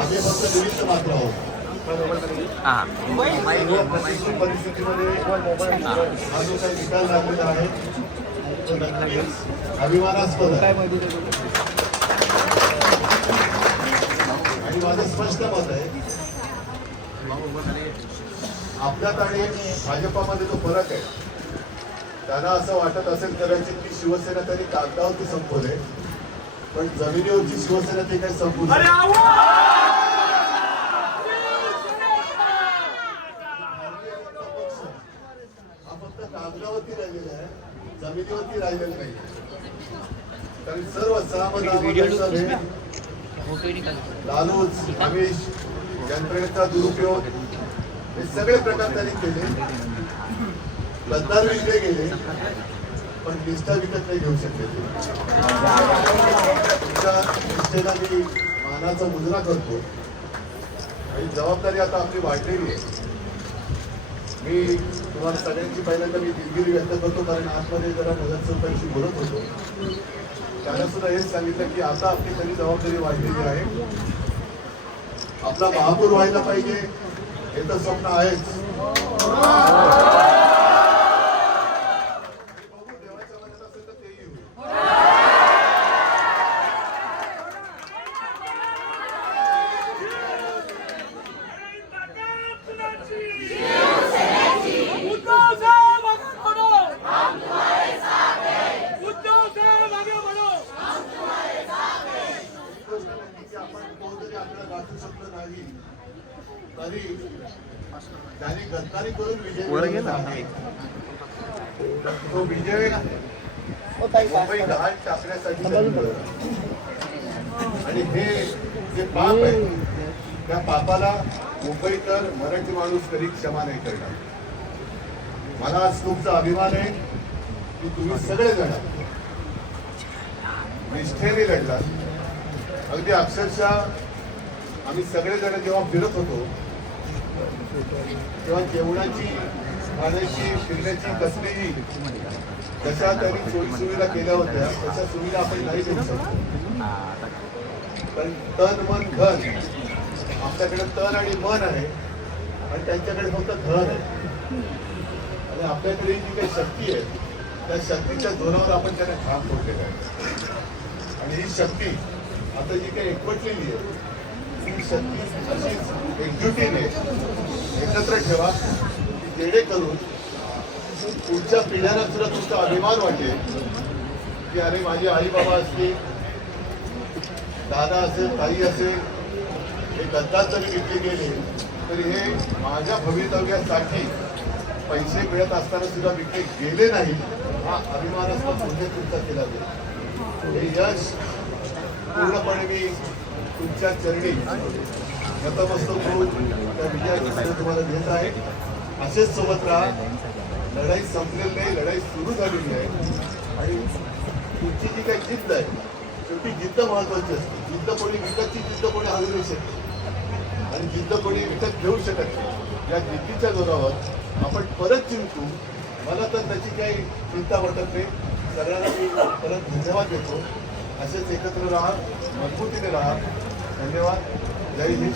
आम्ही फक्त निमित्त मात्र आहोत. परिस्थितीमध्ये हा जो काही निकाल लागलेला आहे तो नक्कीच अभिमानास्पद आहे. आणि माझं स्पष्ट मत आहे, आपल्यात आणि भाजपामध्ये जो फरक आहे, त्यांना असं वाटत असेल कदाचित की शिवसेना त्यांनी कागदावरती संपवले, पण जमिनीवरची शिवसेना ते काही संपवू हा फक्त कागदावरती राहिलेला आहे, जमिनीवरती राहिलेला नाही. कारण सर्व लालूच, आमिष, यंत्रणेचा दुरुपयोग हे सगळे प्रकार त्यांनी केले. गद्दार विकले गेले, पण निष्ठा विकत नाही घेऊ शकले. तुमच्या निष्ठेला मी मानाचा मुजरा करतो आणि जबाबदारी आता आपली वाढलेली आहे. मी तुम्हाला सगळ्यांची पहिल्यांदा मी दिलगिरी व्यक्त करतो, कारण आतमध्ये जरा नगरसेवकांशी बोलत होतो, त्यांना सुद्धा हेच सांगितलं की आता आपली तरी जबाबदारी वाढलेली आहे. आपला महापौर व्हायला पाहिजे हे तर स्वप्न आहेच. तरी त्यांनी गद्दारी करून विजय तो विजय मुंबई गहाण टाकण्यासाठी आणि हे जे पाप आहे त्या पापाला मुंबईकर मराठी माणूस कधी क्षमा नाही करणार. मला आज तुमचा अभिमान आहे की तुम्ही सगळेजण निष्ठेने लढलात. अगदी अक्षरशः आम्ही सगळेजण जेव्हा फिरत होतो तेव्हा जेवणाची, खाण्याची, फिरण्याची कसलीही जशा त्यांनी सोयी सुविधा केल्या होत्या तशा सुविधा आपण नाही देऊ शकतो. पण तन मन धन, आपल्याकडे तन आणि मन आहे आणि त्यांच्याकडे फक्त धन आहे. आणि आपल्याकडे जी काही शक्ती आहे त्या शक्तीच्या जोरावर आपण त्यांना ठाम ठोकलेला आहे. आणि ही शक्ती आता जी काही एकवटलेली आहे ही शक्ती अशीच एकजुटीने एकत्र ठेवा, जेणेकरून पुढच्या पिढ्यांना सुद्धा तुमचा अभिमान वाटेल की अरे माझे आई बाबा असतील, दादा असेल, ताई असेल, हे गद्दार जरी विकले गेले तरी हे माझ्या भवितव्यासाठी पैसे मिळत असताना सुद्धा विकले गेले नाही. हा अभिमानास्पद पुढे तुमचा केला जाईल. हे यश पूर्णपणे मी तुमच्या चरणी नतमस्तक होऊन त्या विजयाची श्रेय तुम्हाला देत आहे. असेच सोबत राहा. लढाई संपलेली नाही, लढाई सुरू झालेली आहे. आणि तुमची जी काही जिद्द आहे, शेवटी जिद्द महत्वाची असते. जिद्द कोणी विकतची जिद्द कोणी हरवू नाही शकते आणि जिद्द कोणी विकत घेऊ शकत नाही. या जिद्दीच्या जोरावर आपण परत जिंकू. मला तर त्याची काही चिंता वाटत नाही. सगळ्यांना मी परत धन्यवाद देतो. असेच एकत्र राहा, मजबूतीने राहा. धन्यवाद. जय हिंद.